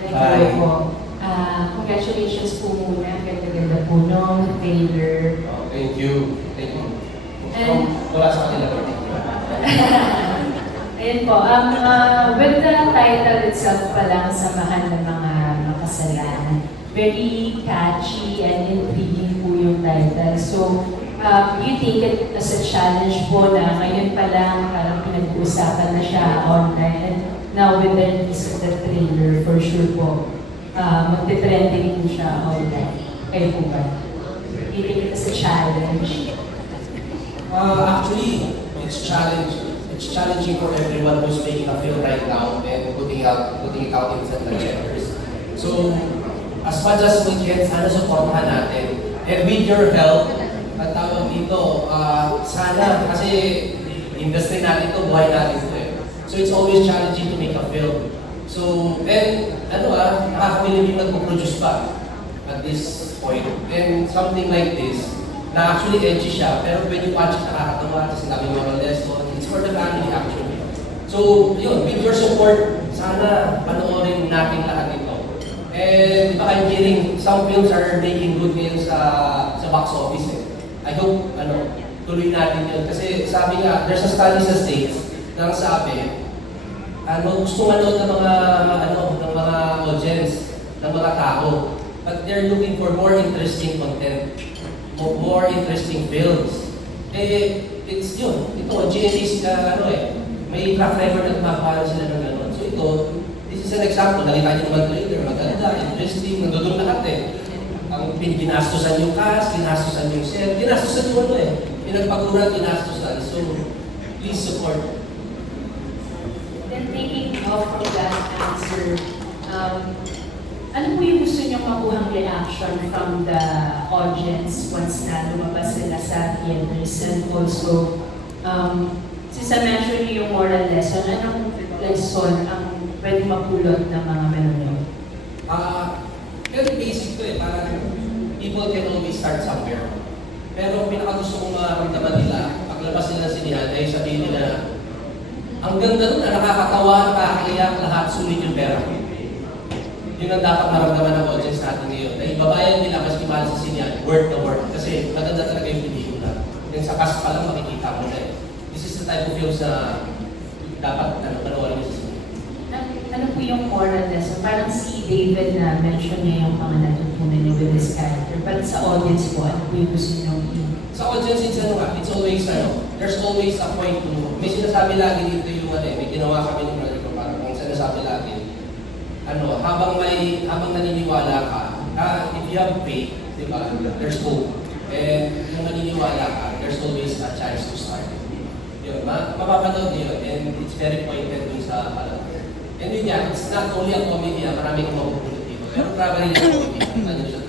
Hi po. Congratulations po muna. Ganda-ganda po nung trailer. Oh, thank you. Thank you. And- Wala sa kanila particular. Ayun po. With the title itself pa lang, Samahan ng Mga Makasalanan, very catchy and intriguing po yung title. So, you take it as a challenge po na ngayon pa lang parang pinag-uusapan na siya online. And now with the release of the trailer, for sure po, magte-trending po siya online. Kayo po ba? You take it as a challenge? Actually, it's challenging for everyone who's making a film right now and putting it out in the theaters. So, as much as we can, sana supportahan natin. And with your help, at tawag dito, sana, kasi industry natin to, buhay natin to eh. So it's always challenging to make a film. So, and nakakabilib yung nagpo-produce pa at this point. And something like this, na actually edgy siya, pero when you watch it, nakakatawa kasi sabi mo lesson. It's for the family actually. So, yun, with your support, sana panoorin natin lahat ito. And I'm hearing some films are making good ngayon sa box office eh. I hope, tuloy natin yun. Kasi sabi nga, there's a study sa States na sabi, gusto manood ng mga audience, ng mga tao. But they're looking for more interesting content, more interesting films. It's yun. Ito, GNT's may track record na kumakawa sila ng gano'n. So ito, this is an example. Nakita niyo naman trailer, maganda, interesting, nandun lahat eh. Ang ginastosan yung cast, ginastosan yung set, ginastosan yung pinagpaguran, ginastosan. So, please support. Then taking off from that answer, ano po yung gusto niyong makuhang reaction from the audience once na lumabas sila sa theaters? And also, since I mentioned yung moral lesson, anong lesson ang pwede mapulot ng mga manonood? Very basic to eh, parang people can always start somewhere. Pero pinakagusto kong maramdaman nila, paglabas nila ng sinihan, ay sabihin nila, ang ganda nun, nakakatawa, nakakaiyak, lahat, sulit yung pera. Yun ang dapat maramdaman ng audience natin ngayon. Na ibabayan nila, mas mahal sa sinihan, worth the work. Kasi maganda talaga yung pelikula. Then sa cast pa lang makikita mo na eh. This is the type of films na dapat panoorin mo sa sinihan. Ano po yung moral lesson? Parang si David na mention niya yung mga natutunan niya with his character. But sa audience po, ano po yung gusto niyo? Sa audience, it's always, there's always a point to, may sinasabi lagi dito yung may ginawa kami ng brother ko, parang ang sinasabi lagi, habang naniniwala ka, if you have faith, di ba, there's hope. And kung naniniwala ka, there's always a chance to start. Yun, mapapanood niyo yun, and it's very pointed dun sa And yun yan, it's not only a comedy, marami kang mapupulot dito. Pero traveling yung comedy,